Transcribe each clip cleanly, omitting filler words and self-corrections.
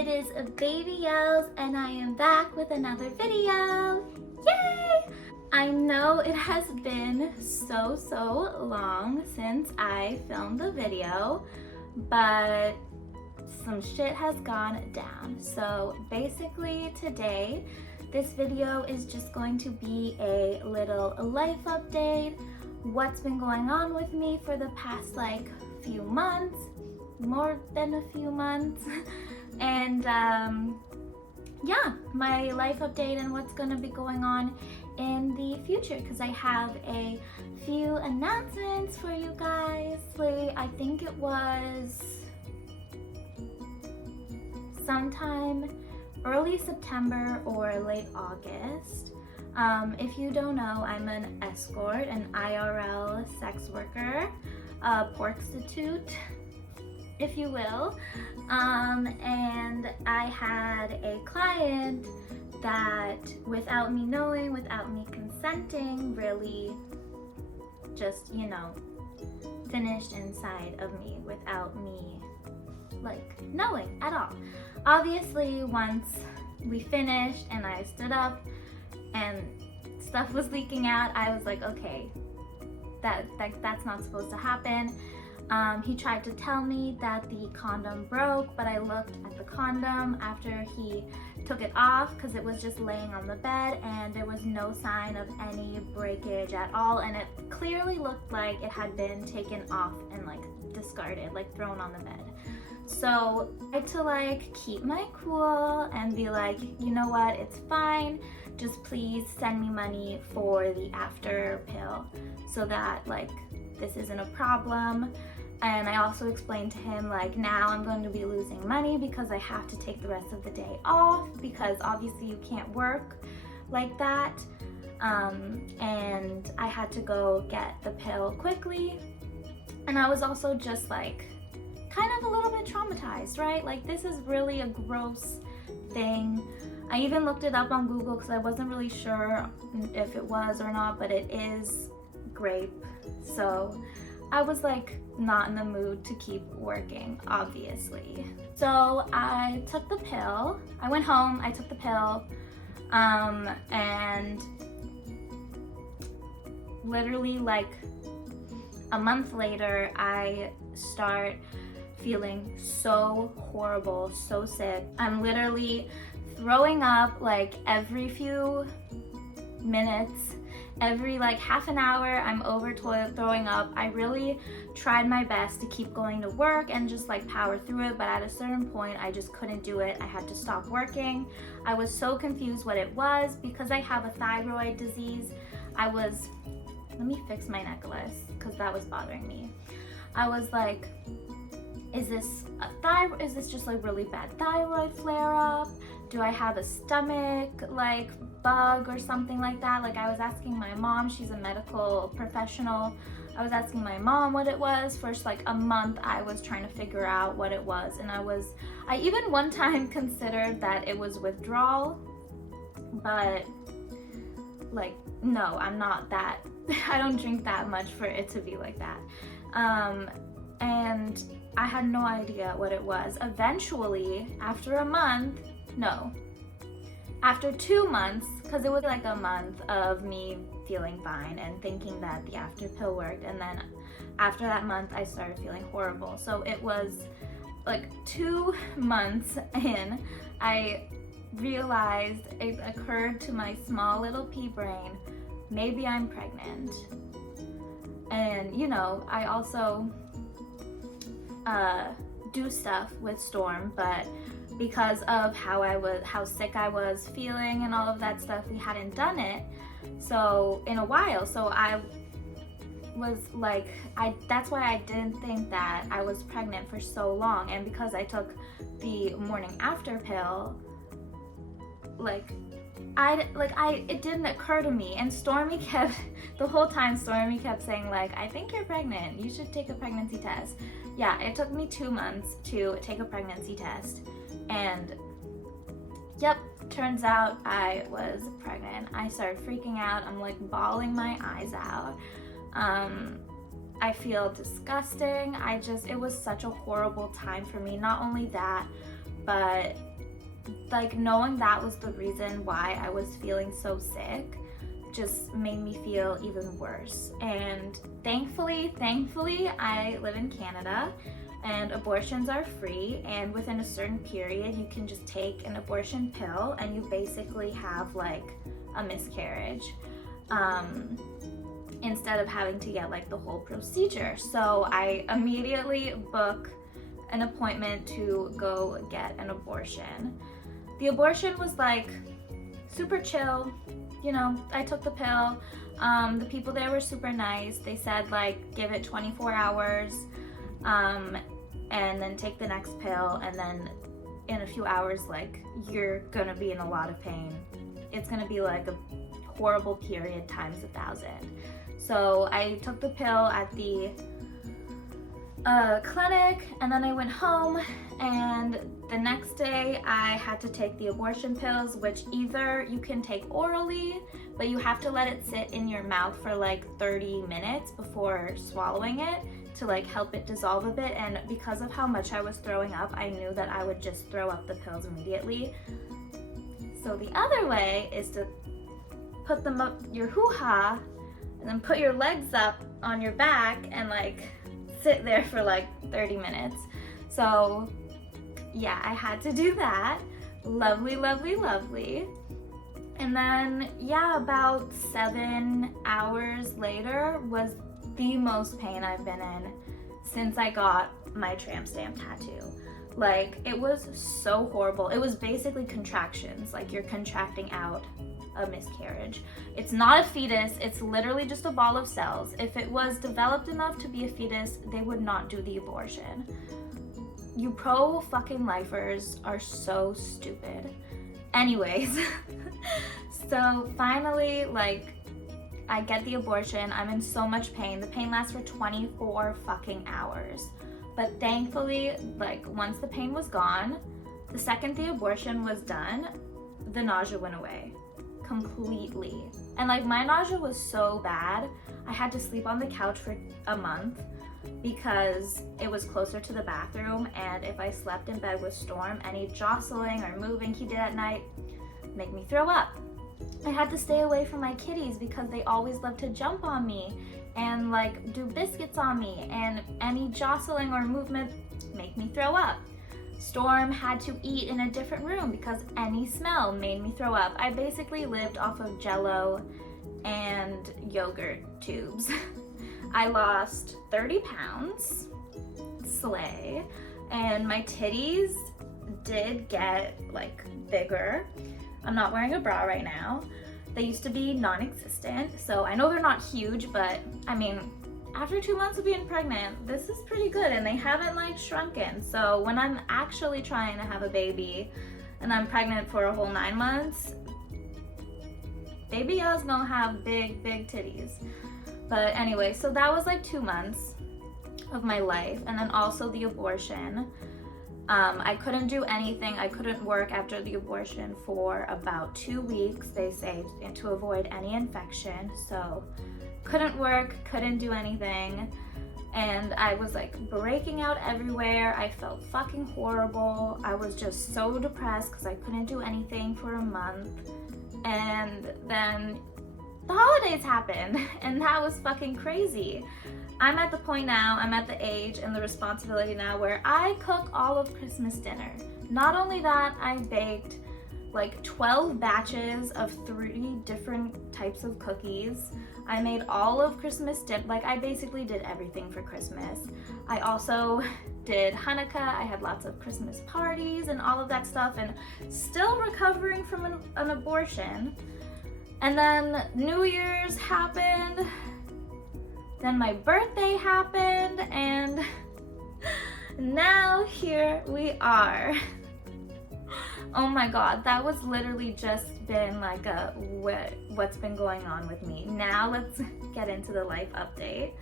it is Babyyells and I am back with another video. Yay! I know it has been so long since I filmed the video, but some shit has gone down. So basically today, this video is just going to be a little life update, what's been going on with me for the past few months, more than a few months, and yeah, my life update and what's gonna be going on in the future, because I have a few announcements for you guys. I think it was sometime early September or late August. If you don't know, I'm an escort, an IRL sex worker, porkstitute, if you will. And I had a client that, without me knowing, without me consenting, really just, finished inside of me without me knowing at all. Obviously, once we finished and I stood up and stuff was leaking out, I was like, okay, that's not supposed to happen. He tried to tell me that the condom broke, but I looked at the condom after he took it off because it was just laying on the bed and there was no sign of any breakage at all, and it clearly looked like it had been taken off and discarded, thrown on the bed. So I had to keep my cool and be like, you know what, it's fine, just please send me money for the after pill so that this isn't a problem. And I also explained to him now I'm going to be losing money because I have to take the rest of the day off, because obviously you can't work like that. And I had to go get the pill quickly. And I was also just kind of a little bit traumatized, right? This is really a gross thing. I even looked it up on Google because I wasn't really sure if it was or not, but it is grape. So I was not in the mood to keep working, obviously. So I took the pill. I went home, I took the pill, and literally a month later, I start feeling so horrible, so sick. I'm literally throwing up every few minutes. Every half an hour, I'm over toilet throwing up. I really tried my best to keep going to work and just power through it, but at a certain point, I just couldn't do it. I had to stop working. I was so confused what it was because I have a thyroid disease. Let me fix my necklace because that was bothering me. I was like, is this just really bad thyroid flare up? Do I have a stomach bug or something like that? I was asking my mom, she's a medical professional. I was asking my mom what it was. For a month I was trying to figure out what it was, and I even one time considered that it was withdrawal, but no, I'm not that, I don't drink that much for it to be like that. And I had no idea what it was. Eventually, after 2 months, because it was a month of me feeling fine and thinking that the after pill worked, and then after that month I started feeling horrible. So it was 2 months in, I realized, it occurred to my small little pea brain, maybe I'm pregnant. And I also do stuff with Storm, but because of how sick I was feeling and all of that stuff, we hadn't done it in a while. So I was that's why I didn't think that I was pregnant for so long. And because I took the morning after pill, it didn't occur to me. And Stormy kept, the whole time Stormy kept saying I think you're pregnant, you should take a pregnancy test. Yeah, it took me 2 months to take a pregnancy test, and yep, turns out I was pregnant. I started freaking out. I'm bawling my eyes out. I feel disgusting. It was such a horrible time for me. Not only that, but like knowing that was the reason why I was feeling so sick just made me feel even worse. And thankfully, I live in Canada and abortions are free, and within a certain period you can just take an abortion pill and you basically have like a miscarriage instead of having to get like the whole procedure. So I immediately book an appointment to go get an abortion. The abortion was like super chill, you know, I took the pill. The people there were super nice. They said like give it 24 hours and then take the next pill, and then in a few hours like you're gonna be in a lot of pain. It's gonna be like a horrible period times 1,000. So I took the pill at the clinic, and then I went home, and the next day I had to take the abortion pills, which either you can take orally, but you have to let it sit in your mouth for like 30 minutes before swallowing it to like help it dissolve a bit. And because of how much I was throwing up, I knew that I would just throw up the pills immediately. So the other way is to put them up your hoo-ha and then put your legs up on your back and like sit there for like 30 minutes. So yeah, I had to do that. Lovely. And then yeah, about 7 hours later was the most pain I've been in since I got my tramp stamp tattoo. Like, it was so horrible. It was basically contractions, like you're contracting out a miscarriage. It's not a fetus, it's literally just a ball of cells. If it was developed enough to be a fetus, they would not do the abortion. You pro-fucking-lifers are so stupid. Anyways, so finally, like, I get the abortion. I'm in so much pain. The pain lasts for 24 fucking hours. But thankfully, like, once the pain was gone, the second the abortion was done, the nausea went away completely. And like, my nausea was so bad, I had to sleep on the couch for a month because it was closer to the bathroom, and if I slept in bed with Storm, any jostling or moving he did at night make me throw up. I had to stay away from my kitties because they always love to jump on me and like do biscuits on me, and any jostling or movement make me throw up. Storm had to eat in a different room because any smell made me throw up. I basically lived off of Jell-O and yogurt tubes. I lost 30 pounds, slay, and my titties did get like bigger. I'm not wearing a bra right now. They used to be non-existent, so I know they're not huge, but I mean, after 2 months of being pregnant, this is pretty good, and they haven't like shrunken. So when I'm actually trying to have a baby and I'm pregnant for a whole 9 months, Babyyells gonna have big titties. But anyway, so that was like 2 months of my life, and then also the abortion. I couldn't do anything. I couldn't work after the abortion for about 2 weeks, they say, to avoid any infection. So couldn't work, couldn't do anything, and I was like breaking out everywhere. I felt fucking horrible. I was just so depressed because I couldn't do anything for a month. And then the holidays happened, and that was fucking crazy. I'm at the point now, I'm at the age and the responsibility now where I cook all of Christmas dinner. Not only that, I baked like 12 batches of 3 different types of cookies. I made all of Christmas dip, like I basically did everything for Christmas. I also did Hanukkah, I had lots of Christmas parties and all of that stuff, and still recovering from an abortion. And then New Year's happened, then my birthday happened, and now here we are. Oh my god, that was literally just been like a what's been going on with me. Now let's get into the life update.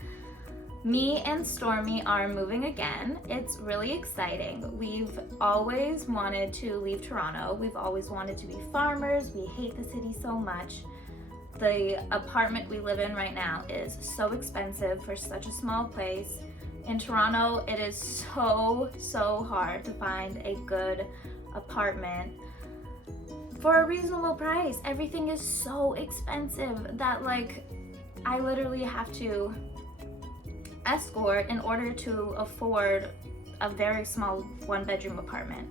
Me and Stormy are moving again. It's really exciting. We've always wanted to leave Toronto. We've always wanted to be farmers. We hate the city so much. The apartment we live in right now is so expensive for such a small place, In Toronto, it is so hard to find a good apartment for a reasonable price. Everything is so expensive that like I literally have to escort in order to afford a very small 1-bedroom apartment.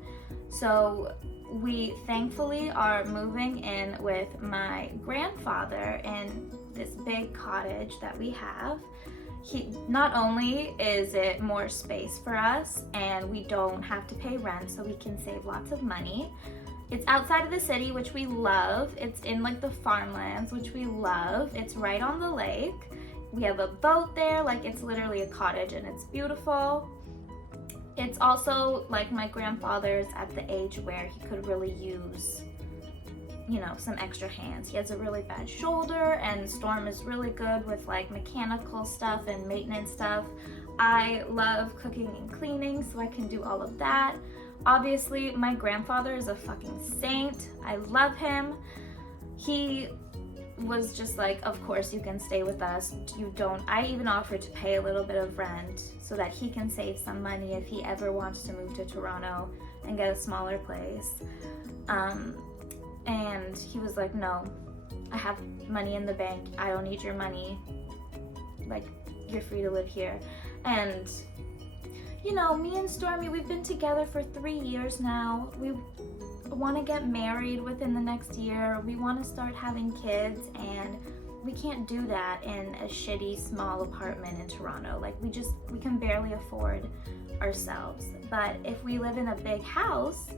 So we thankfully are moving in with my grandfather in this big cottage that we have. Not only is it more space for us and we don't have to pay rent, so we can save lots of money. It's outside of the city, which we love. It's in like the farmlands, which we love. It's right on the lake. We have a boat there, like it's literally a cottage and it's beautiful. It's also like my grandfather's at the age where he could really use, you know, some extra hands. He has a really bad shoulder and Storm is really good with like mechanical stuff and maintenance stuff. I love cooking and cleaning, so I can do all of that. Obviously, my grandfather is a fucking saint. I love him. He was just like, of course you can stay with us. I even offered to pay a little bit of rent so that he can save some money if he ever wants to move to Toronto and get a smaller place. And he was like, no, I have money in the bank. I don't need your money. Like, you're free to live here. And you know, me and Stormy, we've been together for 3 years now. We want to get married within the next year. We want to start having kids, and we can't do that in a shitty small apartment in Toronto. Like we can barely afford ourselves. But if we live in a big house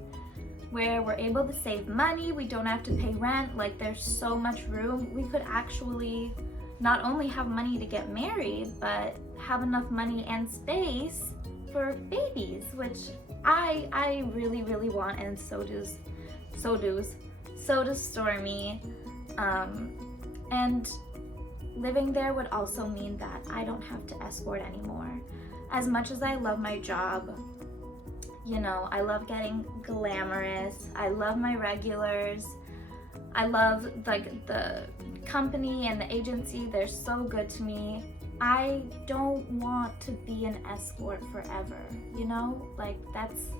where we're able to save money, we don't have to pay rent, like there's so much room, we could actually not only have money to get married, but have enough money and space for babies, which I really want, and so does Stormy. And living there would also mean that I don't have to escort anymore. As much as I love my job, you know, I love getting glamorous. I love my regulars. I love like the company and the agency. They're so good to me. I don't want to be an escort forever, you know? Like that's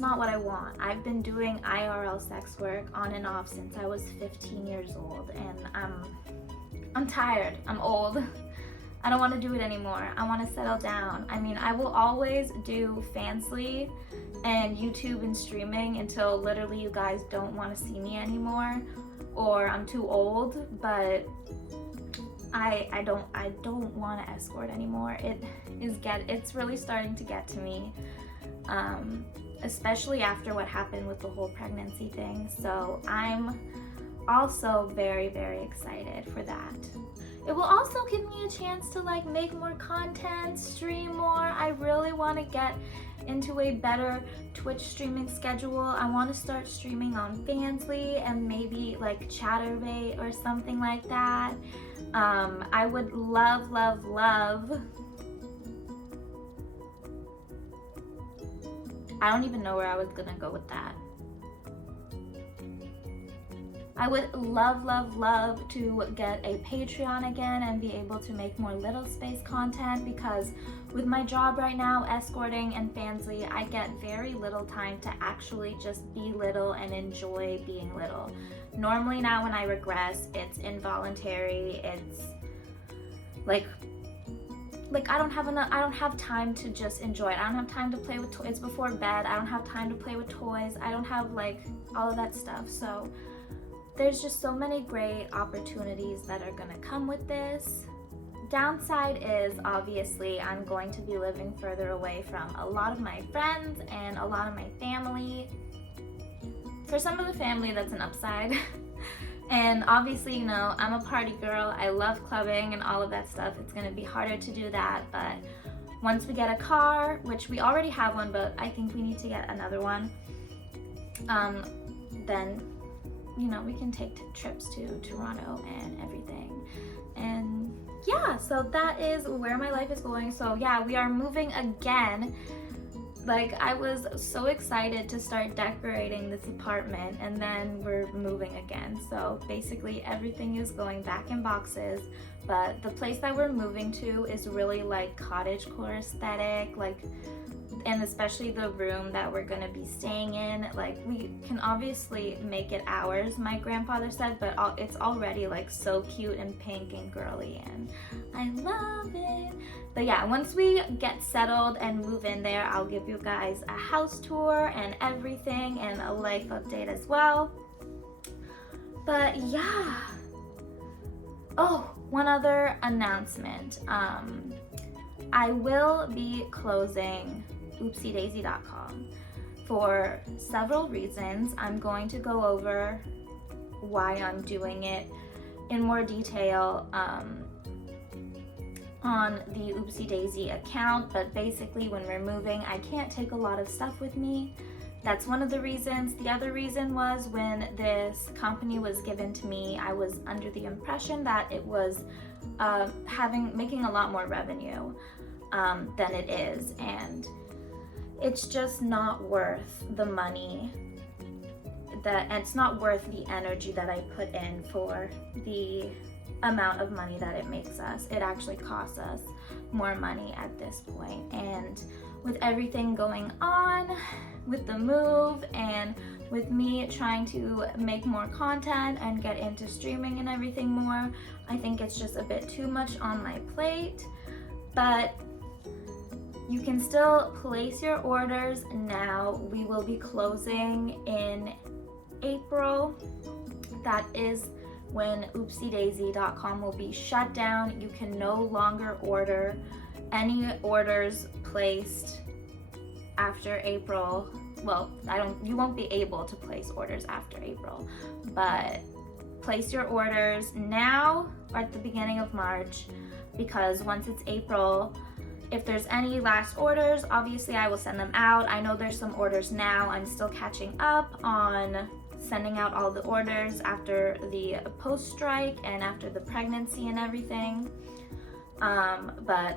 not what I want. I've been doing IRL sex work on and off since I was 15 years old, and I'm tired. I'm old. I don't want to do it anymore. I want to settle down. I mean, I will always do Fansly and YouTube and streaming until literally you guys don't want to see me anymore or I'm too old, but I don't want to escort anymore. It's really starting to get to me, especially after what happened with the whole pregnancy thing. So I'm also very excited for that. It will also give me a chance to like make more content, stream more. I really want to get into a better Twitch streaming schedule. I want to start streaming on Fansly and maybe like Chatterbait or something like that. I would love I don't even know where I was gonna go with that. I would love to get a Patreon again and be able to make more Little Space content, because with my job right now, escorting and Fansly, I get very little time to actually just be little and enjoy being little. Normally now when I regress, it's involuntary. It's like I don't have time to just enjoy it. I don't have time to play with toys before bed. I don't have time to play with toys. I don't have like all of that stuff. So there's just so many great opportunities that are gonna come with this. Downside is obviously I'm going to be living further away from a lot of my friends and a lot of my family. For some of the family, that's an upside. And obviously, you know, I'm a party girl. I love clubbing and all of that stuff. It's gonna be harder to do that, but once we get a car, which we already have one, but I think we need to get another one, then, you know, we can take trips to Toronto and everything. And yeah, so that is where my life is going. So yeah, we are moving again. Like, I was so excited to start decorating this apartment, and then we're moving again. So basically everything is going back in boxes, but the place that we're moving to is really like cottagecore aesthetic, like, and especially the room that we're gonna be staying in. Like, we can obviously make it ours, my grandfather said, but it's already like so cute and pink and girly, and I love it. But yeah, once we get settled and move in there, I'll give you guys a house tour and everything, and a life update as well. But yeah. Oh, one other announcement. I will be closing oopsiedaisy.com for several reasons. I'm going to go over why I'm doing it in more detail on the Oopsie Daisy account, but basically when we're moving, I can't take a lot of stuff with me. That's one of the reasons. The other reason was when this company was given to me, I was under the impression that it was making a lot more revenue than it is, and it's just not worth the money, and it's not worth the energy that I put in for the amount of money that it makes us. It actually costs us more money at this point, and with everything going on with the move and with me trying to make more content and get into streaming and everything more, I think it's just a bit too much on my plate. But you can still place your orders now. We will be closing in April. That is when oopsiedaisy.com will be shut down. You can no longer order any orders placed after April. Well, you won't be able to place orders after April, but place your orders now or at the beginning of March, because once it's April, if there's any last orders, obviously I will send them out. I know there's some orders now. I'm still catching up on sending out all the orders after the post-strike and after the pregnancy and everything. But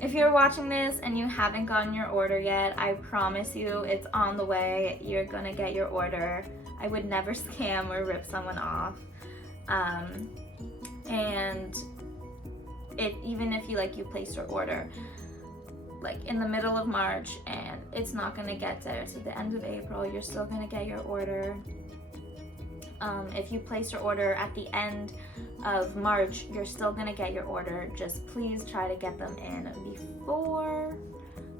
if you're watching this and you haven't gotten your order yet, I promise you it's on the way. You're gonna get your order. I would never scam or rip someone off. And even if you place your order like in the middle of March and it's not gonna get there to the end of April, you're still gonna get your order. If you place your order at the end of March, you're still gonna get your order. Just please try to get them in before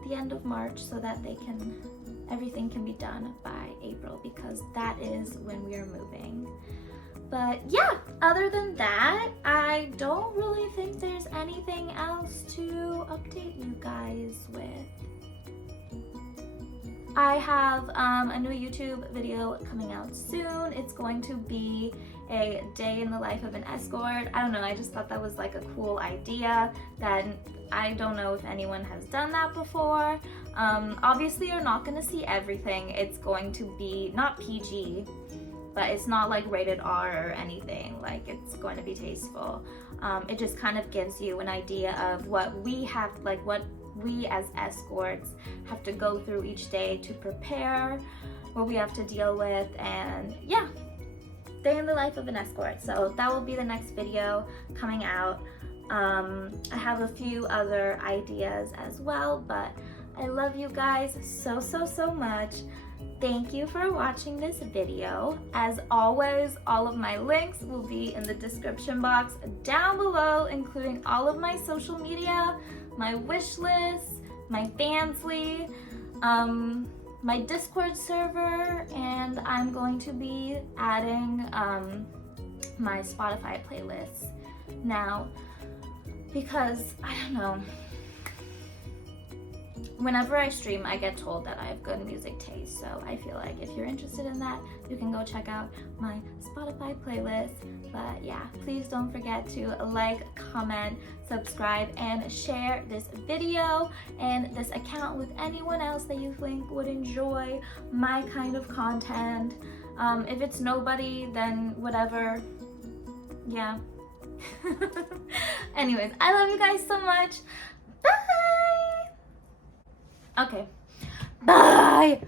the end of March so that everything can be done by April, because that is when we are moving. But yeah, other than that, I don't really think there's anything else to update you guys with. I have a new YouTube video coming out soon. It's going to be a day in the life of an escort. I don't know, I just thought that was like a cool idea that I don't know if anyone has done that before. Obviously you're not gonna see everything. It's going to be not PG, but it's not like rated R or anything. Like, it's going to be tasteful. It just kind of gives you an idea of what we as escorts have to go through each day to prepare, what we have to deal with, and yeah, day in the life of an escort. So that will be the next video coming out. I have a few other ideas as well, but I love you guys so much. Thank you for watching this video. As always, all of my links will be in the description box down below, including all of my social media, my wish list, my Fansly, my Discord server, and I'm going to be adding my Spotify playlists now, because I don't know, whenever I stream, I get told that I have good music taste, so I feel like if you're interested in that, you can go check out my Spotify playlist. But yeah, please don't forget to like, comment, subscribe, and share this video and this account with anyone else that you think would enjoy my kind of content. If it's nobody, then whatever. Yeah. Anyways, I love you guys so much. Bye! Okay, Bye!